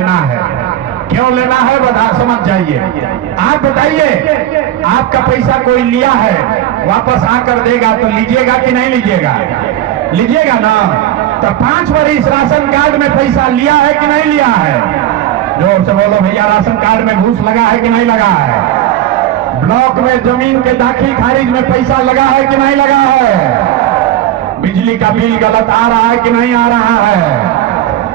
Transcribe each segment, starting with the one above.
लेना है। क्यों लेना है बता समझ जाइए। आप बताइए, आपका पैसा कोई लिया है, वापस आकर देगा तो लीजिएगा कि नहीं लीजिएगा? लीजिएगा ना। तो 5 वर्ष राशन कार्ड में पैसा लिया है कि नहीं लिया है? जोर से बोलो भैया, राशन कार्ड में घूस लगा है कि नहीं लगा है? ब्लॉक में जमीन के दाखिल खारिज में पैसा लगा है कि नहीं लगा है? बिजली का बिल गलत आ रहा है कि नहीं आ रहा है?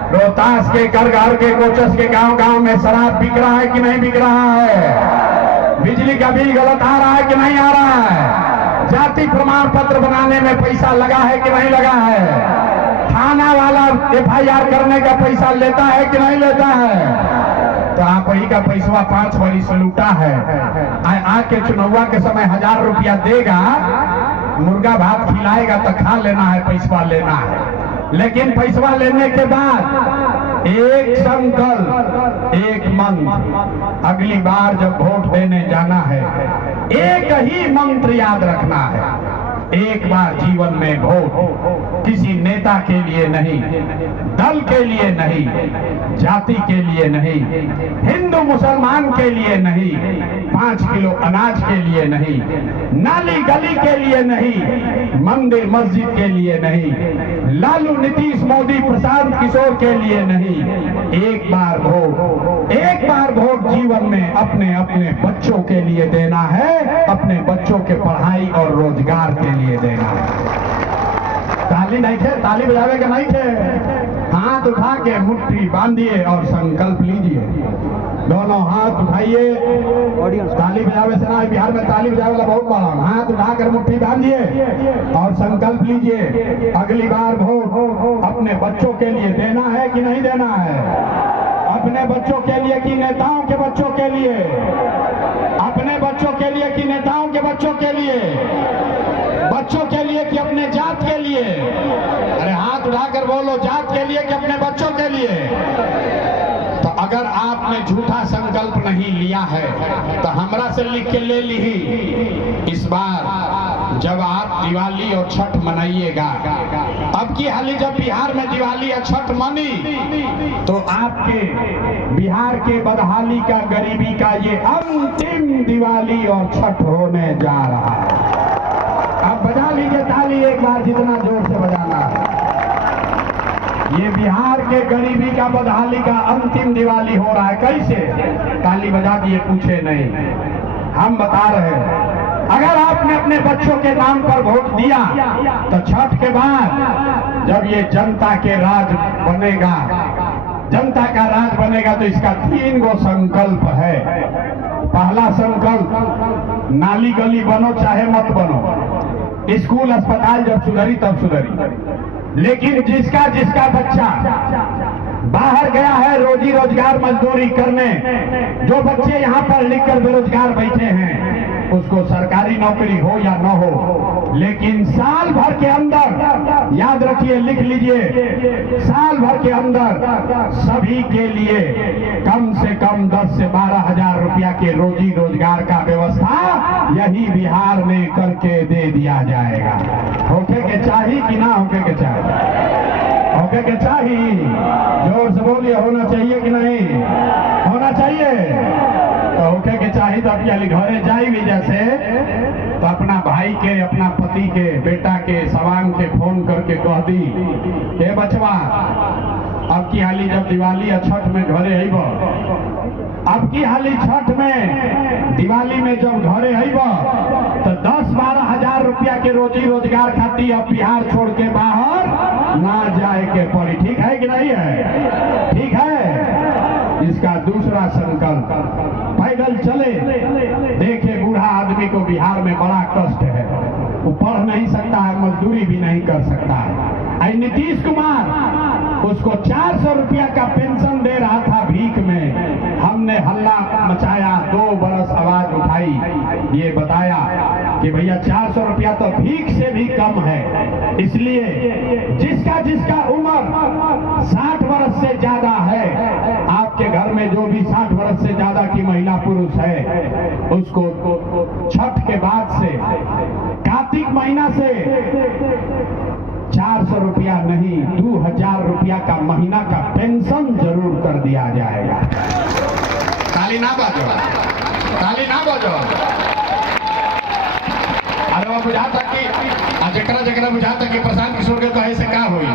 रोहतास के घर के कोचस के गांव गांव में शराब बिक रहा है कि नहीं बिक रहा है? बिजली का बिल गलत आ रहा है कि नहीं आ रहा है? जाति प्रमाण पत्र बनाने में पैसा लगा है कि नहीं लगा है? थाना वाला FIR करने का पैसा लेता है कि नहीं लेता है? तो आप ही का पैसा 5 वर्ष लूटा है। आके चुनाव के समय 1000 रुपया देगा, मुर्गा भात खिलाएगा तो खा लेना है, पैसा लेना है। लेकिन पैसा लेने के बाद एक संकल्प, एक मन, अगली बार जब वोट देने जाना है एक ही मंत्र याद रखना है, एक बार जीवन में वोट, किसी नेता के लिए नहीं, दल के लिए नहीं, जाति के लिए नहीं, हिंदू मुसलमान के लिए नहीं, 5 किलो अनाज के लिए नहीं, नाली गली के लिए नहीं, मंदिर मस्जिद के लिए नहीं, लालू नीतीश मोदी प्रशांत किशोर के लिए नहीं, एक बार वोट जीवन में अपने अपने बच्चों के लिए देना है, अपने बच्चों के पढ़ाई और रोजगार के लिए देना है। ताली नहीं थे, ताली बजावे के नहीं थे। हाथ उठा के मुट्ठी बांधिए और संकल्प लीजिए। दोनों हाथ उठाइए। ताली बजावे से ना, बिहार में ताली बजावे वाला बहुत बड़ा। हाथ उठाकर मुट्ठी बांधिए और संकल्प लीजिए, अगली बार वोट अपने बच्चों के लिए देना है कि नहीं देना है? अपने बच्चों के लिए कि नेताओं के बच्चों के लिए? अपने बच्चों के लिए कि नेताओं के बच्चों के लिए? बच्चों के लिए कि अपने जात के लिए? अरे हाथ उठाकर बोलो, जात के लिए कि अपने बच्चों के लिए? तो अगर आपने झूठा संकल्प नहीं लिया है तो हमरा से लिख के ले ली। इस बार जब आप दिवाली और छठ मनाइएगा, अब की हाली जब बिहार में दिवाली और छठ मनी तो आपके बिहार के बदहाली का, गरीबी का ये अंतिम दिवाली और छठ होने जा रहा है। अब बजा लीजिए ताली एक बार, जितना जोर से बजाना है। ये बिहार के गरीबी का, बदहाली का अंतिम दिवाली हो रहा है। कैसे? ताली बजा दिए, पूछे नहीं, हम बता रहे हैं। अगर आपने अपने बच्चों के नाम पर वोट दिया तो छठ के बाद जब ये जनता के राज बनेगा, जनता का राज बनेगा, तो इसका 3 गो संकल्प है। पहला संकल्प, नाली गली बनो चाहे मत बनो, स्कूल अस्पताल जब सुधरी तब सुधरी, लेकिन जिसका जिसका बच्चा बाहर गया है रोजी रोजगार मजदूरी करने, जो बच्चे यहाँ पर लिखकर बेरोजगार बैठे हैं, उसको सरकारी नौकरी हो या न हो, लेकिन साल भर के अंदर, याद रखिए, लिख लीजिए, साल भर के अंदर सभी के लिए कम से कम 10 से 12 हजार रुपया के रोजी रोजगार का व्यवस्था यही बिहार में करके दे दिया जाएगा। होके के चाहिए कि ना होके के चाहिए? होके के चाहिए। जोर से बोलिए, होना चाहिए कि नहीं होना चाहिए? तो होके के चाहिए। तो अब घरे जाई भी जैसे तो अपना भाई के, अपना पति के, बेटा के, सवांग के फोन करके कह दी, हे बचवा, अब की हाली जब दिवाली या छठ में घरे आइब, अब की हाली छठ में दिवाली में जब घरे आइब तो 10-12 हजार रुपया के रोजी रोजगार खाती अब बिहार छोड़ के बाहर ना जाए के पड़ी। ठीक है कि नहीं है? ठीक है। इसका दूसरा संकल्प, पैदल चले। देखे बूढ़ा आदमी को बिहार में बड़ा कष्ट है, वो पढ़ नहीं सकता है, मजदूरी भी नहीं कर सकता है। नीतीश कुमार उसको 400 रुपया का पेंशन दे रहा था भीख में। हमने हल्ला मचाया, 2 बरस आवाज उठाई, ये बताया कि भैया 400 रुपया तो भीख से भी कम है। इसलिए जिसका जिसका उम्र 60 वर्ष से ज्यादा है, आपके घर में जो भी 60 वर्ष से ज्यादा की महिला पुरुष है, उसको छठ के बाद से, कार्तिक महीना से 400 रुपया नहीं, 2000 रुपया का महीना का पेंशन जरूर कर दिया जाएगा। ताली ना बाजो, ताली ना बाजो। अरे वो बुझाता कि जकरा जकरा बुझाता कि प्रशांत किशोर के कहे से का हुई